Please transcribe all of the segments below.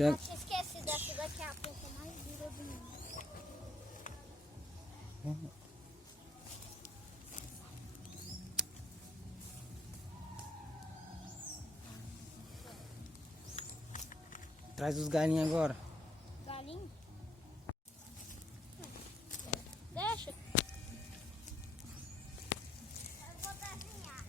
Eu tinha esquecido dessa daqui a pouco, é mais dura do mundo. Traz os galinhos agora. Galinho? Deixa. Eu vou desenhar.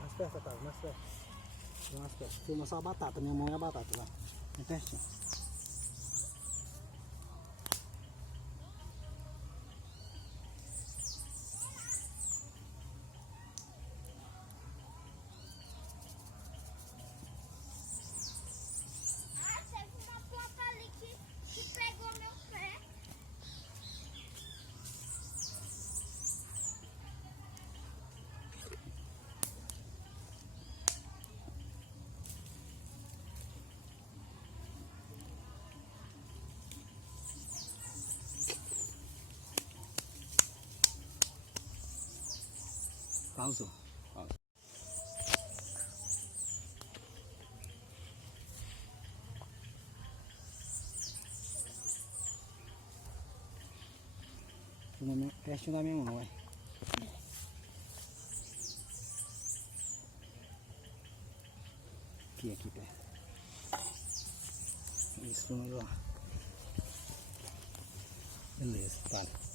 Mais perto, cara, mais perto. Mais perto. Filma só a batata, minha mão é a batata lá. Bem pertinho. Ah, teve uma planta ali que pegou meu pé. Pausou. Pausa. Filma pertinho da minha mão, vai. Aqui perto. Isso, filma lá. Beleza, tá.